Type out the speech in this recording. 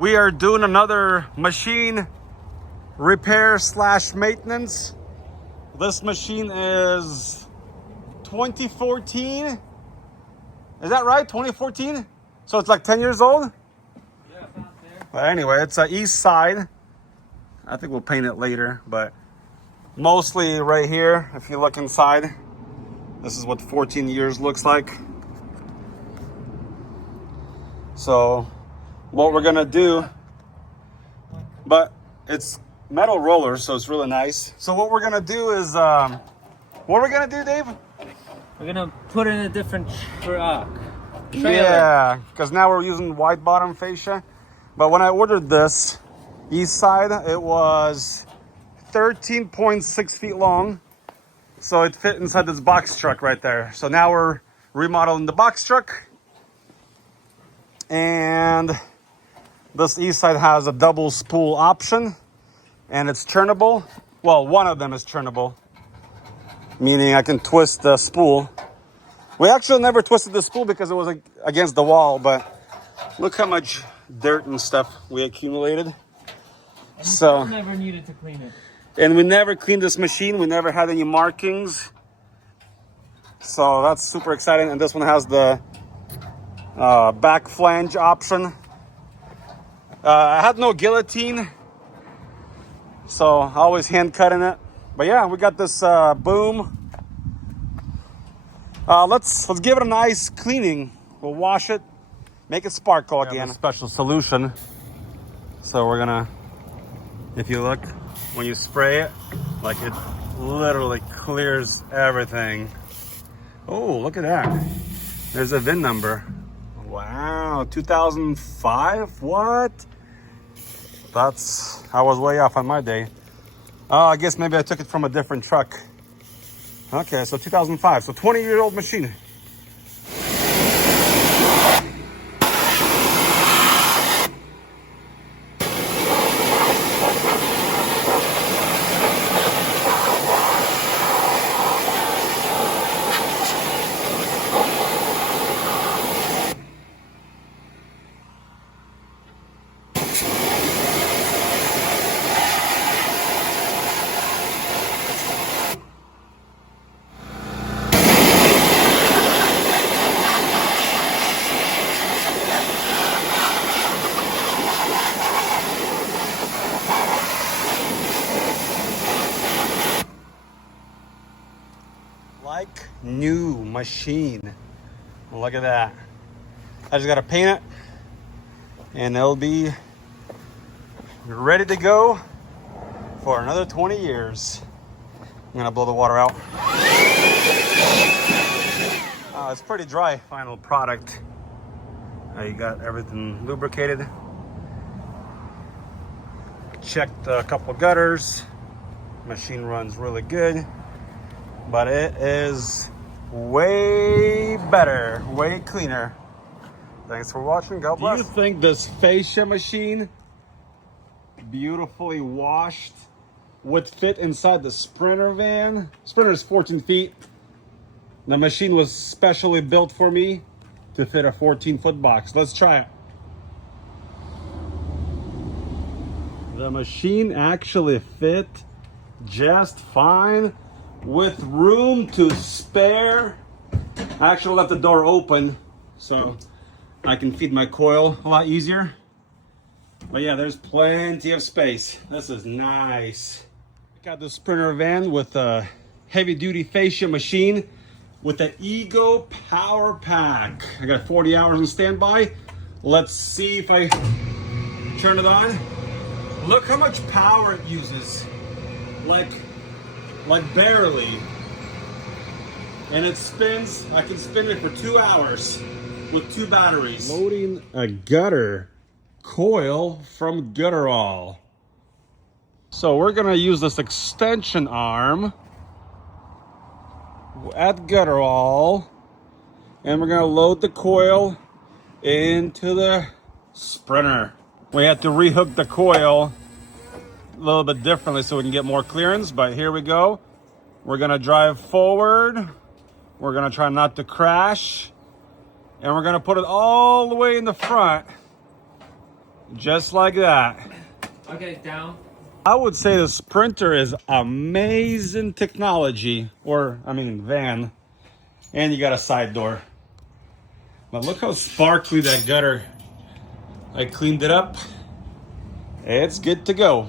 We are doing another machine repair slash maintenance. This machine is 2014. Is that right? 2014? So it's like 10 years old? Yeah, sounds fair. But anyway, it's an east side. I think we'll paint it later, but mostly right here, if you look inside, this is what 14 years looks like. So what we're gonna do, but it's metal rollers, so it's really nice. So what we're gonna do is, what are we gonna do, Dave? We're gonna put in a different truck. Yeah, because now we're using wide bottom fascia. But when I ordered this east side, it was 13.6 feet long. So it fit inside this box truck right there. So now we're remodeling the box truck. And this east side has a double spool option, and it's turnable. Well, one of them is turnable, meaning I can twist the spool. We actually never twisted the spool because it was against the wall, but look how much dirt and stuff we accumulated. And So never needed to clean it. And we never cleaned this machine. We never had any markings. So that's super exciting. And this one has the back flange option. I had no guillotine, so I always hand cutting it. But yeah, we got this boom. Let's give it a nice cleaning. We'll wash it, make it sparkle again. A special solution. So we're gonna, if you look, when you spray it, like it literally clears everything. Oh, look at that. There's a VIN number. Wow, 2005? What? I was way off on my day. Oh, I guess maybe I took it from a different truck. Okay, so 2005, so 20-year-old machine. Like new machine. Look at that. I just gotta paint it and it'll be ready to go for another 20 years. I'm gonna blow the water out. It's pretty dry, final product. You got everything lubricated. Checked a couple gutters. Machine runs really good. But it is way better, way cleaner. Thanks for watching. God bless. Do you think this fascia machine, beautifully washed, would fit inside the Sprinter van? Sprinter is 14 feet. The machine was specially built for me to fit a 14-foot box. Let's try it. The machine actually fit just fine, with room to spare. I actually left the door open so I can feed my coil a lot easier. But yeah, there's plenty of space. This is nice. Got the Sprinter van with a heavy duty fascia machine with the Ego Power Pack. I got 40 hours on standby. Let's see if I turn it on. Look how much power it uses. Like barely. And it spins, I can spin it for 2 hours with 2 batteries. Loading a gutter coil from Gutterall. So we're gonna use this extension arm at Gutterall, and we're gonna load the coil into the Sprinter. We have to rehook the coil a little bit differently so we can get more clearance, but here we go. We're gonna drive forward. We're gonna try not to crash, and we're gonna put it all the way in the front Just like that. Okay, down. I would say the Sprinter is amazing technology, or I mean van, and you got a side door. But look how sparkly that gutter. I cleaned it up. It's good to go.